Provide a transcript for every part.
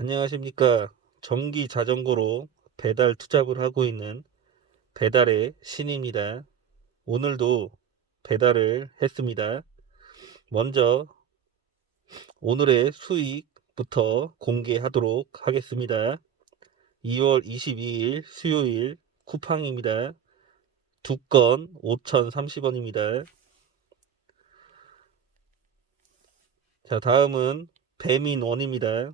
안녕하십니까. 전기 자전거로 배달 투잡을 하고 있는 배달의 신입니다. 오늘도 배달을 했습니다. 먼저 오늘의 수익부터 공개하도록 하겠습니다. 2월 22일 수요일 쿠팡입니다. 2건 5,030원입니다. 자, 다음은 배민원입니다.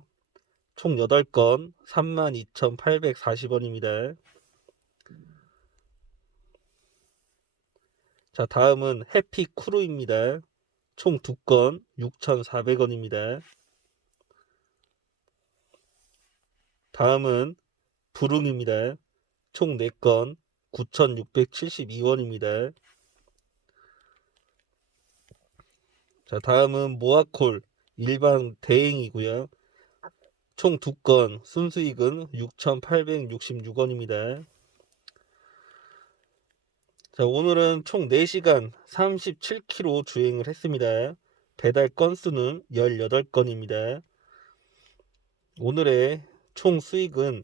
총 8건 32,840원입니다. 자, 다음은 해피크루입니다. 총 2건 6,400원입니다. 다음은 부릉입니다. 총 4건 9,672원입니다. 자, 다음은 모아콜 일반 대행이고요. 총 2건 순수익은 6,866원입니다. 자, 오늘은 총 4시간 37km 주행을 했습니다. 배달 건수는 18건입니다. 오늘의 총 수익은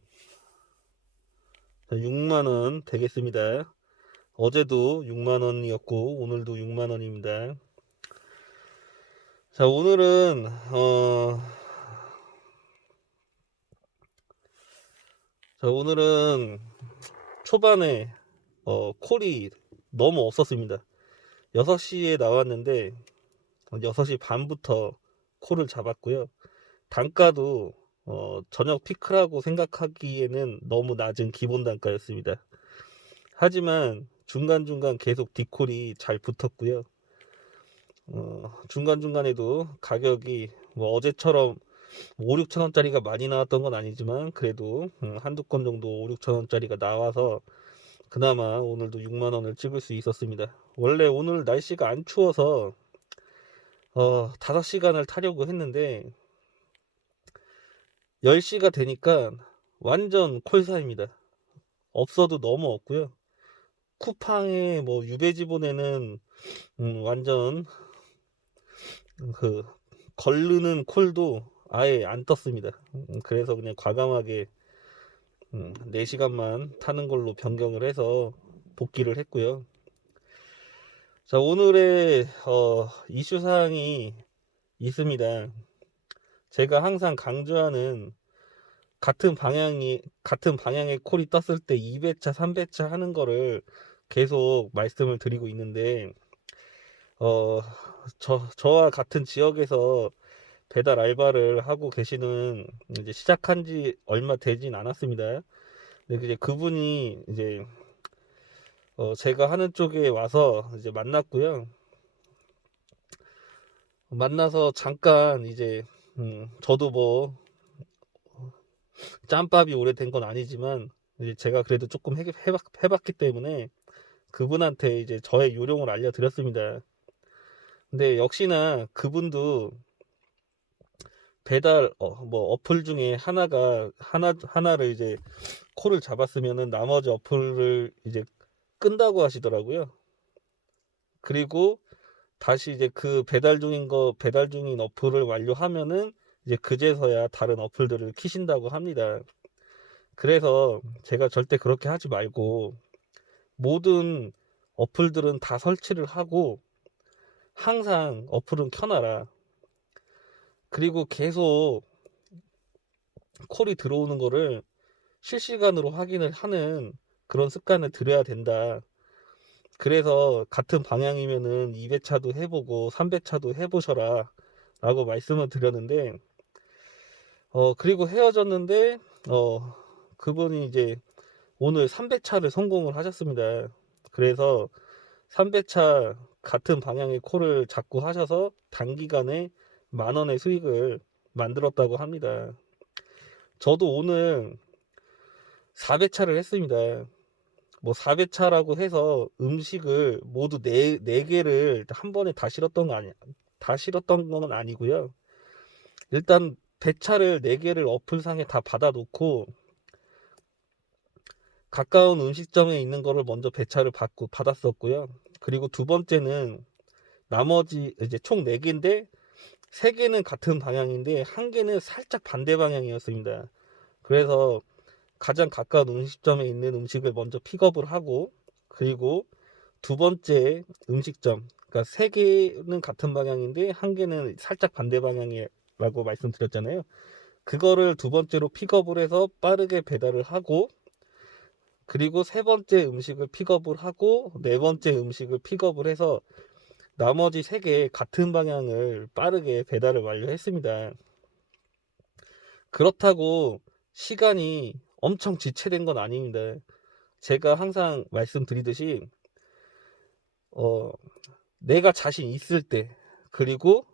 6만원 되겠습니다. 어제도 6만원이었고 오늘도 6만원입니다. 자, 오늘은 초반에 콜이 너무 없었습니다. 6시에 나왔는데 6시 반부터 콜을 잡았고요. 단가도 저녁 피크라고 생각하기에는 너무 낮은 기본 단가였습니다. 하지만 중간중간 계속 디콜이 잘 붙었고요. 중간중간에도 가격이 뭐 어제처럼 5, 6천 원짜리가 많이 나왔던 건 아니지만 그래도 한두 건 정도 5, 6천 원짜리가 나와서 그나마 오늘도 6만 원을 찍을 수 있었습니다. 원래 오늘 날씨가 안 추워서 5시간을 타려고 했는데 10시가 되니까 완전 콜사입니다. 없어도 너무 없고요. 쿠팡에 뭐 유배지 보내는 완전 그 걸르는 콜도 아예 안 떴습니다. 그래서 그냥 과감하게 4시간만 타는 걸로 변경을 해서 복귀를 했고요. 자, 오늘의 이슈 사항이 있습니다. 제가 항상 강조하는 같은 방향의 콜이 떴을 때 2배차, 3배차 하는 거를 계속 말씀을 드리고 있는데 어, 저와 같은 지역에서 배달 알바를 하고 계시는 이제 시작한 지 얼마 되진 않았습니다. 근데 이제 그분이 이제 제가 하는 쪽에 와서 이제 만났고요. 만나서 잠깐 이제 저도 뭐 짬밥이 오래된 건 아니지만 이제 제가 그래도 조금 해봤기 때문에 그분한테 이제 저의 요령을 알려드렸습니다. 근데 역시나 그분도 배달 뭐 어플 중에 하나를 이제 콜을 잡았으면은 나머지 어플을 이제 끈다고 하시더라고요. 그리고 다시 이제 그 배달 중인 어플을 완료하면은 이제 그제서야 다른 어플들을 키신다고 합니다. 그래서 제가 절대 그렇게 하지 말고 모든 어플들은 다 설치를 하고 항상 어플은 켜놔라. 그리고 계속 콜이 들어오는 거를 실시간으로 확인을 하는 그런 습관을 들여야 된다. 그래서 같은 방향이면은 2배차도 해보고 3배차도 해보셔라 라고 말씀을 드렸는데 그리고 헤어졌는데 그분이 이제 오늘 3배차를 성공을 하셨습니다. 그래서 3배차 같은 방향의 콜을 자꾸 하셔서 단기간에 10,000원의 수익을 만들었다고 합니다. 저도 오늘 4배차를 했습니다. 뭐 4배차라고 해서 음식을 모두 네 개를 한 번에 다 실었던 건 아니고요. 일단 배차를 4개를 어플상에 다 받아놓고 가까운 음식점에 있는 거를 먼저 배차를 받았었고요. 그리고 두 번째는 나머지 이제 총 4개인데 세 개는 같은 방향인데 한 개는 살짝 반대 방향이었습니다. 그래서 가장 가까운 음식점에 있는 음식을 먼저 픽업을 하고, 그리고 두 번째 음식점, 그러니까 세 개는 같은 방향인데 한 개는 살짝 반대 방향이라고 말씀드렸잖아요. 그거를 두 번째로 픽업을 해서 빠르게 배달을 하고, 그리고 세 번째 음식을 픽업을 하고 네 번째 음식을 픽업을 해서 나머지 세 개 같은 방향을 빠르게 배달을 완료했습니다. 그렇다고 시간이 엄청 지체된 건 아닙니다. 제가 항상 말씀드리듯이 어, 내가 자신 있을 때, 그리고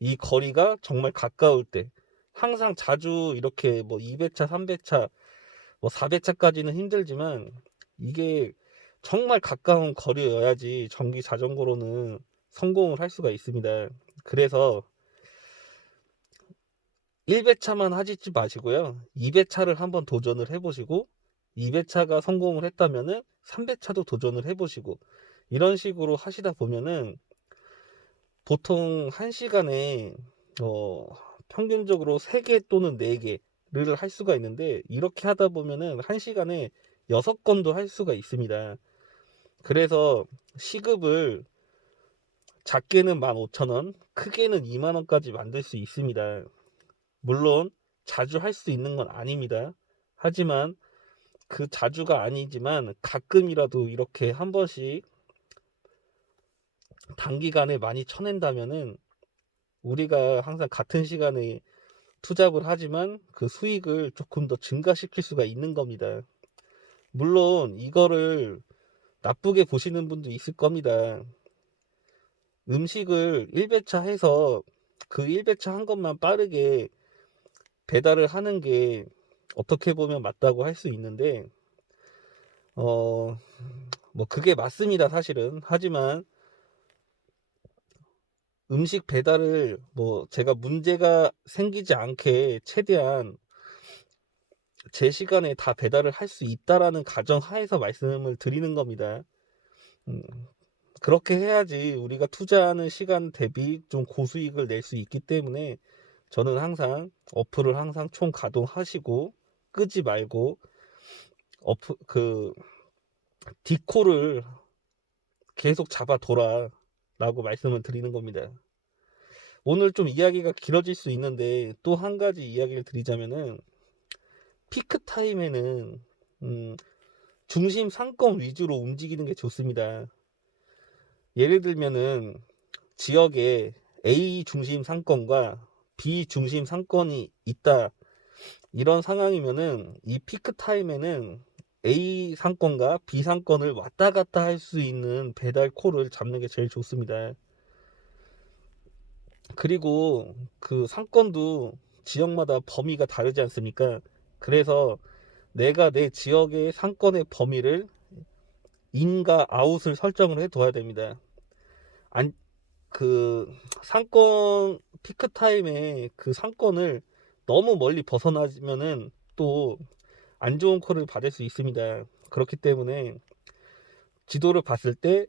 이 거리가 정말 가까울 때, 항상 자주 이렇게 뭐 2배차, 3배차, 뭐 4배차까지는 힘들지만 이게 정말 가까운 거리여야지 전기 자전거로는 성공을 할 수가 있습니다. 그래서 1배차만 하지 마시고요. 2배차를 한번 도전을 해보시고 2배차가 성공을 했다면은 3배차도 도전을 해보시고 이런 식으로 하시다 보면은 보통 1시간에 평균적으로 3개 또는 4개를 할 수가 있는데 이렇게 하다 보면은 1시간에 6건도 할 수가 있습니다. 그래서 시급을 작게는 15,000원, 크게는 20,000원까지 만들 수 있습니다. 물론 자주 할 수 있는 건 아닙니다. 하지만 그 자주가 아니지만 가끔이라도 이렇게 한 번씩 단기간에 많이 쳐낸다면은 우리가 항상 같은 시간에 투잡을 하지만 그 수익을 조금 더 증가시킬 수가 있는 겁니다. 물론 이거를 나쁘게 보시는 분도 있을 겁니다. 음식을 1배차 해서 그 1배차 한 것만 빠르게 배달을 하는 게 어떻게 보면 맞다고 할 수 있는데 뭐 그게 맞습니다, 사실은. 하지만 음식 배달을 뭐 제가 문제가 생기지 않게 최대한 제 시간에 다 배달을 할 수 있다라는 가정하에서 말씀을 드리는 겁니다. 음, 그렇게 해야지 우리가 투자하는 시간 대비 좀 고수익을 낼 수 있기 때문에 저는 항상 어플을 항상 총 가동하시고 끄지 말고 그 디코를 계속 잡아둬라 라고 말씀을 드리는 겁니다. 오늘 좀 이야기가 길어질 수 있는데 또 한 가지 이야기를 드리자면은 피크 타임에는 음, 중심 상권 위주로 움직이는 게 좋습니다. 예를 들면은 지역에 A 중심 상권과 B 중심 상권이 있다. 이런 상황이면은 이 피크 타임에는 A 상권과 B 상권을 왔다 갔다 할 수 있는 배달 콜을 잡는 게 제일 좋습니다. 그리고 그 상권도 지역마다 범위가 다르지 않습니까? 그래서 내가 내 지역의 상권의 범위를 인과 아웃을 설정을 해 둬야 됩니다. 안, 그 상권 피크 타임에 그 상권을 너무 멀리 벗어나면은 또 안 좋은 콜을 받을 수 있습니다. 그렇기 때문에 지도를 봤을 때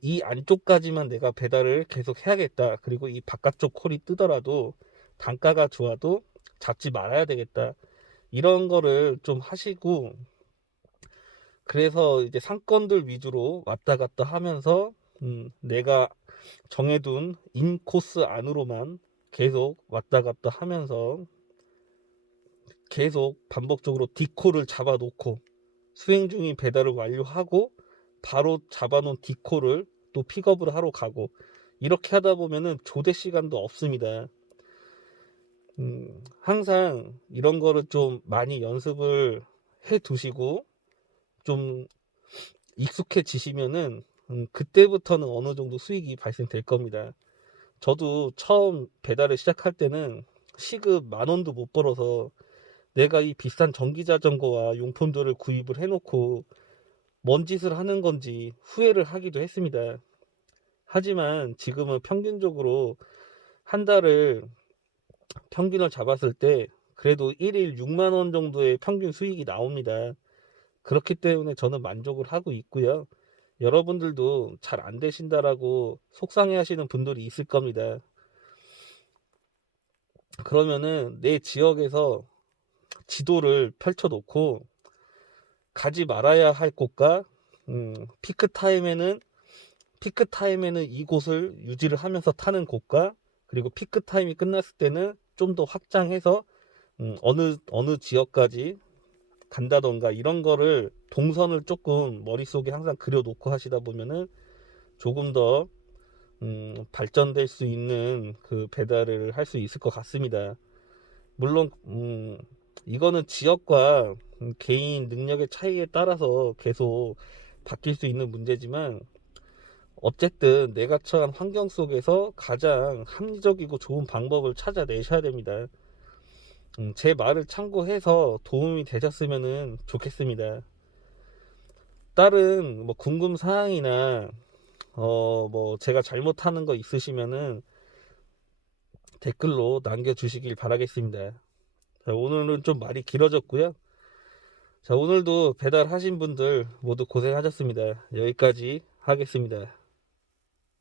이 안쪽까지만 내가 배달을 계속 해야겠다. 그리고 이 바깥쪽 콜이 뜨더라도 단가가 좋아도 잡지 말아야 되겠다. 이런 거를 좀 하시고 그래서 이제 상권들 위주로 왔다 갔다 하면서 내가 정해둔 인코스 안으로만 계속 왔다 갔다 하면서 계속 반복적으로 디코를 잡아놓고 수행 중인 배달을 완료하고 바로 잡아놓은 디코를 또 픽업을 하러 가고 이렇게 하다 보면은 조대 시간도 없습니다. 항상 이런 거를 좀 많이 연습을 해 두시고 좀 익숙해지시면은 그때부터는 어느 정도 수익이 발생될 겁니다. 저도 처음 배달을 시작할 때는 시급 10,000원도 못 벌어서 내가 이 비싼 전기 자전거와 용품들을 구입을 해놓고 뭔 짓을 하는 건지 후회를 하기도 했습니다. 하지만 지금은 평균적으로 한 달을 평균을 잡았을 때 그래도 1일 6만 원 정도의 평균 수익이 나옵니다. 그렇기 때문에 저는 만족을 하고 있고요. 여러분들도 잘 안 되신다라고 속상해 하시는 분들이 있을 겁니다. 그러면은 내 지역에서 지도를 펼쳐 놓고 가지 말아야 할 곳과 피크 타임에는 이곳을 유지를 하면서 타는 곳과, 그리고 피크 타임이 끝났을 때는 좀 더 확장해서 어느 지역까지 간다던가, 이런 거를 동선을 조금 머릿속에 항상 그려놓고 하시다 보면은 조금 더 발전될 수 있는 그 배달을 할 수 있을 것 같습니다. 물론 이거는 지역과 개인 능력의 차이에 따라서 계속 바뀔 수 있는 문제지만, 어쨌든 내가 처한 환경 속에서 가장 합리적이고 좋은 방법을 찾아내셔야 됩니다. 제 말을 참고해서 도움이 되셨으면 좋겠습니다. 다른 뭐 궁금 사항이나 뭐 제가 잘못하는 거 있으시면은 댓글로 남겨주시길 바라겠습니다. 자, 오늘은 좀 말이 길어졌고요. 자, 오늘도 배달하신 분들 모두 고생하셨습니다. 여기까지 하겠습니다.